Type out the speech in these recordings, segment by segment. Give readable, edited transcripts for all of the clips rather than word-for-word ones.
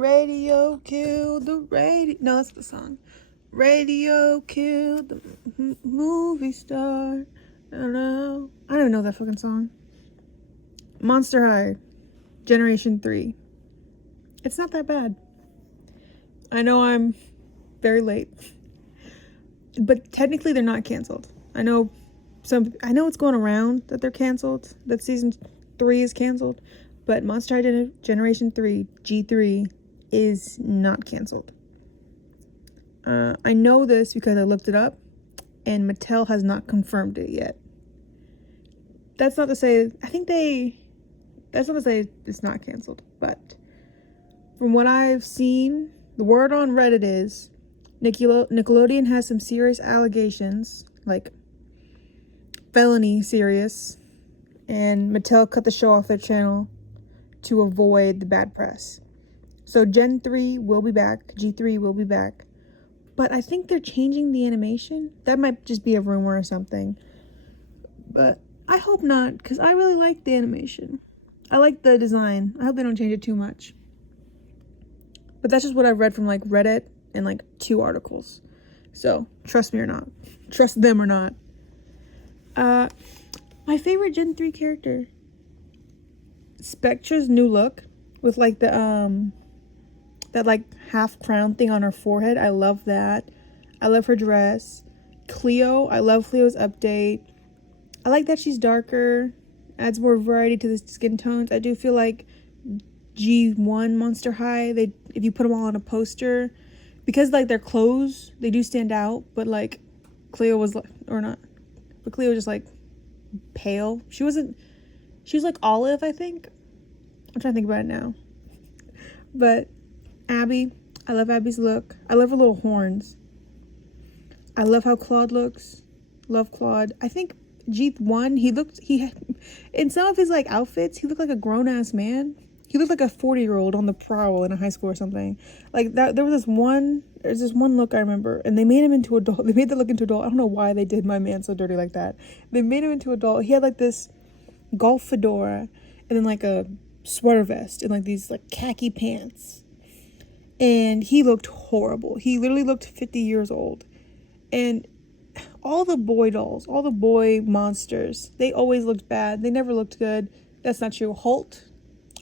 Radio killed the radio. No, that's the song. Radio killed the movie star. I don't even know that fucking song. Monster High, Generation 3. It's not that bad. I know I'm very late, but technically they're not canceled. I know it's going around that they're canceled, that season 3 is canceled, but Monster High Generation 3, G3, is not canceled. I know this because I looked it up, and Mattel has not confirmed it yet. That's not to say it's not canceled, but from what I've seen, the word on Reddit is Nickelodeon has some serious allegations, like felony serious, and Mattel cut the show off their channel to avoid the bad press. So Gen 3 will be back, G3 will be back, but I think they're changing the animation. That might just be a rumor or something, but I hope not, because I really like the animation. I like the design. I hope they don't change it too much. But that's just what I've read from like Reddit and like 2 articles. So trust me or not. Trust them or not. My favorite Gen 3 character, Spectra's new look with like the that like half crown thing on her forehead. I love that. I love her dress. Cleo, I love Cleo's update. I like that she's darker, adds more variety to the skin tones. I do feel like G1 Monster High, if you put them all on a poster, because like their clothes, they do stand out, but like Cleo was like, or not, but Cleo was just like pale. She was like olive, I think. I'm trying to think about it now. But Abby, I love Abby's look. I love her little horns. I love how Claude looks. Love Claude. I think G1, he in some of his like outfits, he looked like a grown-ass man. He looked like a 40-year-old on the prowl in a high school or something. Like that, there's this one look I remember, and they made him into adult. They made the look into adult. I don't know why they did my man so dirty like that. They made him into adult. He had like this golf fedora, and then like a sweater vest, and like these like khaki pants. And he looked horrible. He literally looked 50 years old. And all the boy dolls, all the boy monsters, they always looked bad. They never looked good. That's not true. Holt,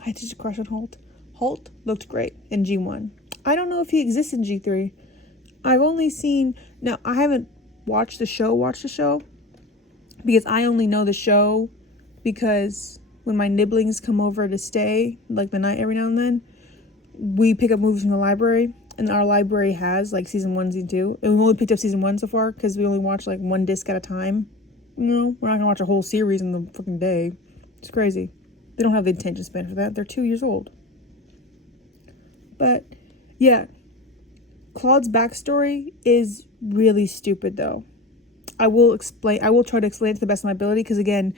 I had such a crush on Holt. Holt looked great in G1. I don't know if he exists in G3. I've only seen... Now, I haven't watched the show, because I only know the show because when my nibblings come over to stay, like the night every now and then, we pick up movies from the library, and our library has like season 1, season 2, and we've only picked up season 1 so far because we only watch like 1 disc at a time. You know, we're not gonna watch a whole series in the fucking day. It's crazy. They don't have the attention span for that. They're 2 years old. But yeah, Claude's backstory is really stupid though. I will try to explain it to the best of my ability, because again,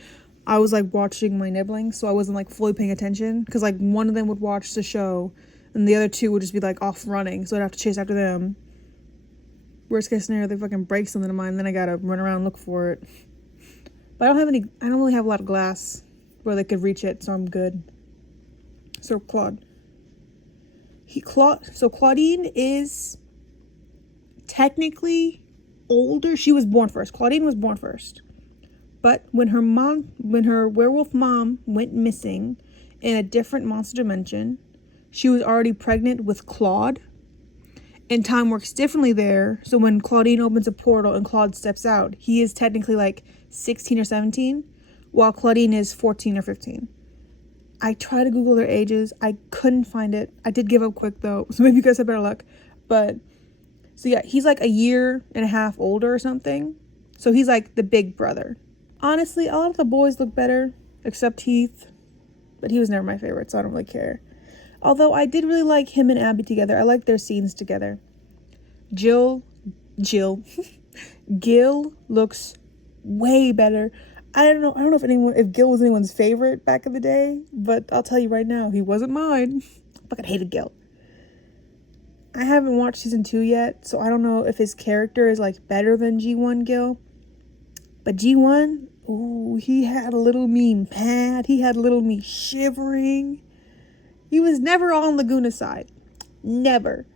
I was like watching my nibblings, so I wasn't like fully paying attention, because like one of them would watch the show and the other 2 would just be like off running, so I'd have to chase after them. Worst case scenario, they fucking break something of mine, then I gotta run around and look for it. But I don't really have a lot of glass where they could reach it, so I'm good. So Claudine is technically older. She was born first. Claudine was born first. But when her werewolf mom went missing in a different monster dimension, she was already pregnant with Claude. And time works differently there. So when Claudine opens a portal and Claude steps out, he is technically like 16 or 17, while Claudine is 14 or 15. I tried to Google their ages. I couldn't find it. I did give up quick though, so maybe you guys have better luck. But, so yeah, he's like a year and a half older or something. So he's like the big brother. Honestly, a lot of the boys look better, except Heath. But he was never my favorite, so I don't really care. Although I did really like him and Abby together. I liked their scenes together. Gil looks way better. I don't know if Gil was anyone's favorite back in the day, but I'll tell you right now, he wasn't mine. I fucking hated Gil. I haven't watched season 2 yet, so I don't know if his character is like better than G1 Gil. But G1, ooh, he had a little me mad. He had a little me shivering. He was never on Laguna's side. Never.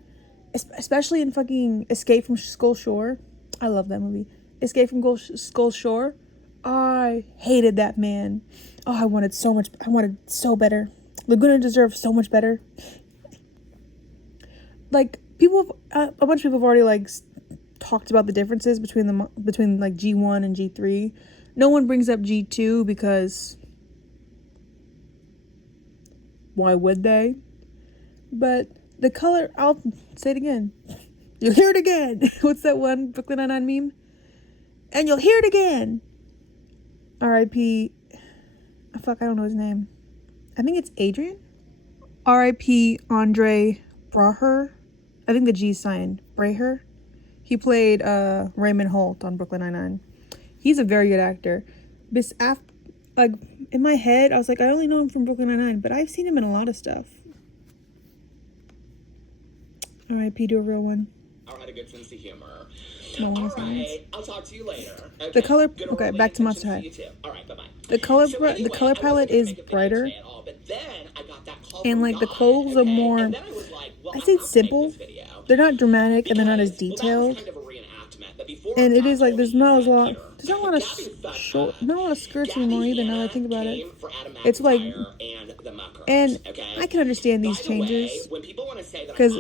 Especially in fucking Escape from Skull Shore. I love that movie. Escape from Skull Shore. I hated that man. Oh, I wanted so better. Laguna deserved so much better. Like, a bunch of people have already, like, talked about the differences between like G1 and G3. No one brings up G2 because why would they? But the color, I'll say it again. You'll hear it again. What's that one Brooklyn Nine-Nine meme? And you'll hear it again. R.I.P. I don't know his name. I think it's Adrian. R.I.P. Andre Braher. I think the G's signed. Braher. He played Raymond Holt on Brooklyn Nine-Nine. He's a very good actor. Like, in my head, I was like, I only know him from Brooklyn Nine-Nine, but I've seen him in a lot of stuff. R.I.P. to a real one. I had a good sense of humor. All right, I'll talk to you later. Okay. The color, okay, back to Monster High. All right, bye-bye. The color palette is brighter, and like the clothes are more, I say simple. They're not dramatic and they're not as detailed. And it is like there's not a lot of skirts anymore either. Now that I think about it, it's like, and I can understand these changes because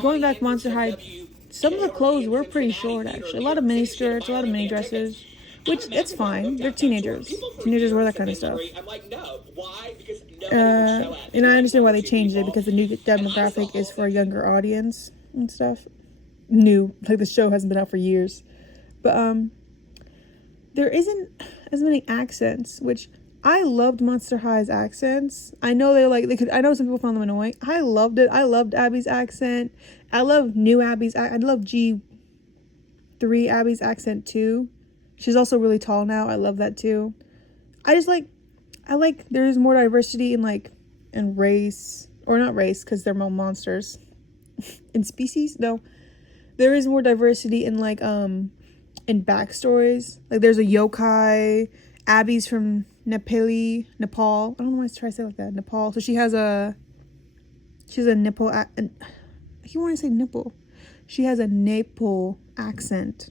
going back Monster High, some of the clothes were pretty short actually. A lot of mini skirts, a lot of mini dresses, which that's fine. They're teenagers. Teenagers wear that kind of stuff. And I understand why they changed it because the new demographic is for a younger audience and stuff. New, like the show hasn't been out for years, but there isn't as many accents, which I loved Monster High's accents. I know I know some people found them annoying. I loved it. I loved Abby's accent. I love new Abby's. I love G3 Abby's accent too. She's also really tall now. I love that too. I like there's more diversity in race, or not race because they're more monsters. In species, no. There is more diversity in in backstories. Like there's a yokai. Abby's from Nepal. I don't know why I try to say it like that. Nepal. So she has a nipple. I keep wanting to say nipple. She has a Nepal accent,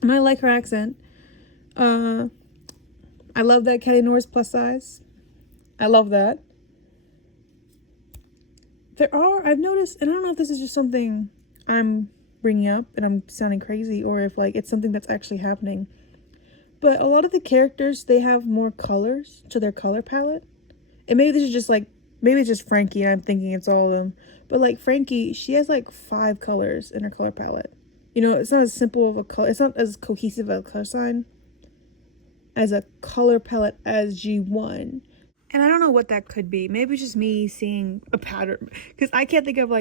and I like her accent. I love that Kelly Noor's plus size. I love that. I've noticed, and I don't know if this is just something I'm bringing up and I'm sounding crazy, or if it's something that's actually happening, but a lot of the characters, they have more colors to their color palette. And maybe this is just maybe it's just Frankie and I'm thinking it's all of them, but Frankie, she has 5 colors in her color palette. You know, it's not as simple of a color, it's not as cohesive a color sign as a color palette as G1. And I don't know what that could be. Maybe it's just me seeing a pattern, because I can't think of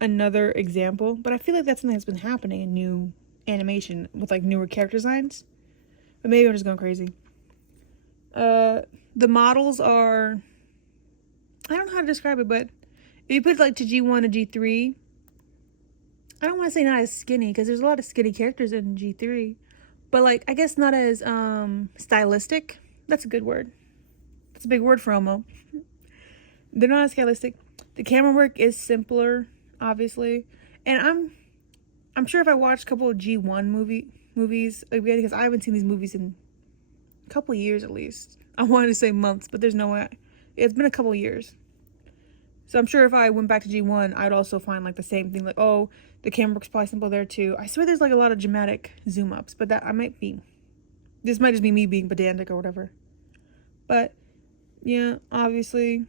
another example, but I feel like that's something that's been happening in new animation with newer character designs. But maybe I'm just going crazy. The models are, I don't know how to describe it, but if you put to G1 and G3, I don't want to say not as skinny, because there's a lot of skinny characters in G3, but I guess not as stylistic. That's a good word. That's a big word for Omo. They're not as stylistic. The camera work is simpler, obviously, and I'm sure if I watched a couple of G1 movies again, because I haven't seen these movies in a couple of years at least. I wanted to say months, but there's no way. It's been a couple of years. So I'm sure if I went back to G1, I'd also find the same thing. Oh, the camera work's probably simple there too. I swear there's a lot of dramatic zoom ups, but this might just be me being pedantic or whatever. But yeah, obviously.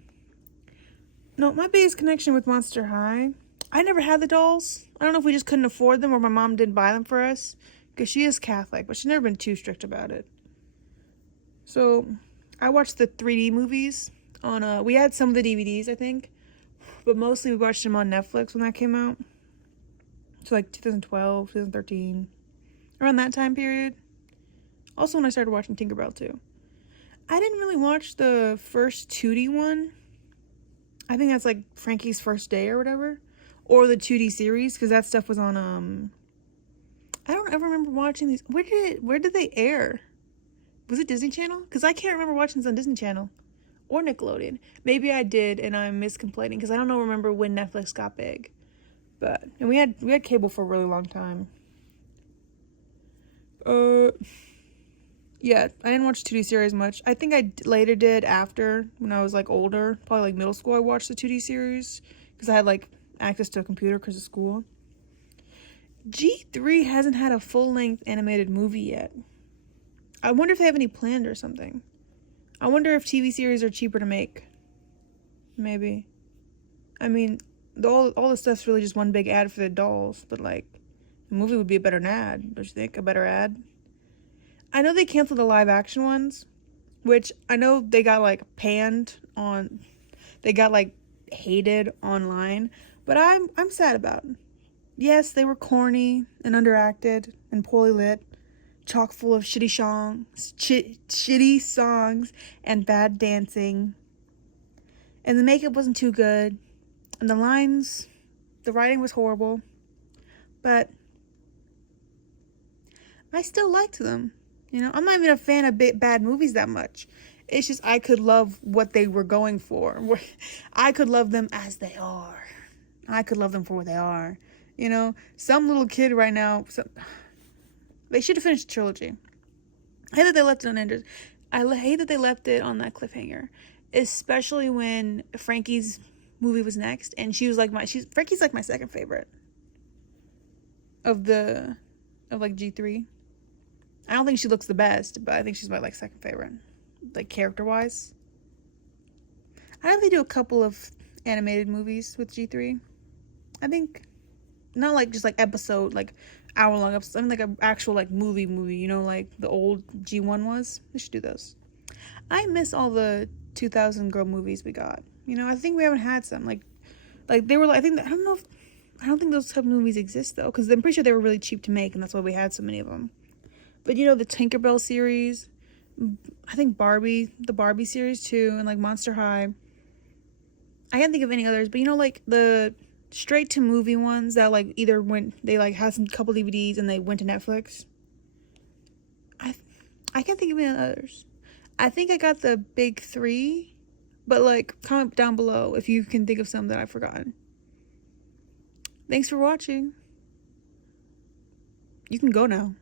No, my biggest connection with Monster High, I never had the dolls. I don't know if we just couldn't afford them or my mom didn't buy them for us, because she is Catholic, but she's never been too strict about it. So I watched the 3D movies on we had some of the DVDs, I think, but mostly we watched them on Netflix when that came out. So 2012, 2013, around that time period. Also when I started watching Tinkerbell too. I didn't really watch the first 2D one. I think that's Frankie's First Day or whatever, or the 2D series, because that stuff was on I don't ever remember watching these. Where did they air? Was it Disney Channel? Because I can't remember watching this on Disney Channel. or Nickelodeon. Maybe I did, and I'm miscomplaining because I don't know. Remember when Netflix got big, and we had cable for a really long time. Yeah, I didn't watch 2D series much. I think I later did after when I was like older, probably like middle school. I watched the 2D series because I had like access to a computer because of school. G3 hasn't had a full-length animated movie yet. I wonder if they have any planned or something. I wonder if TV series are cheaper to make. Maybe. I mean, all the stuff's really just one big ad for the dolls, but like, the movie would be a better ad. Don't you think? A better ad? I know they canceled the live action ones, which I know they got like panned on. They got like hated online, but I'm sad about it. Yes, they were corny and underacted and poorly lit, chock full of shitty songs and bad dancing. And the makeup wasn't too good, and the writing was horrible. But I still liked them. You know, I'm not even a fan of bad movies that much. It's just I could love what they were going for. I could love them as they are. I could love them for what they are. You know, some little kid right now, they should have finished the trilogy. I hate that they left it on enders. I hate that they left it on that cliffhanger, especially when Frankie's movie was next, and she was like Frankie's like my second favorite of like G3. I don't think she looks the best, but I think she's my like second favorite, like character wise. I know they do a couple of animated movies with G3. I think. Not like just like episode, like hour long episodes. I mean like an actual like movie, you know, like the old G1 was. They should do those. I miss all the 2000 girl movies we got. You know, I think we haven't had some like they were. I don't think those type of movies exist though, because I'm pretty sure they were really cheap to make, and that's why we had so many of them. But you know, the Tinkerbell series, I think the Barbie series too, and like Monster High. I can't think of any others, but you know, like the straight to movie ones that like either they like had some couple DVDs and they went to Netflix. I can't think of any others. I think I got the big three, but like comment down below if you can think of some that I've forgotten. Thanks for watching. You can go now.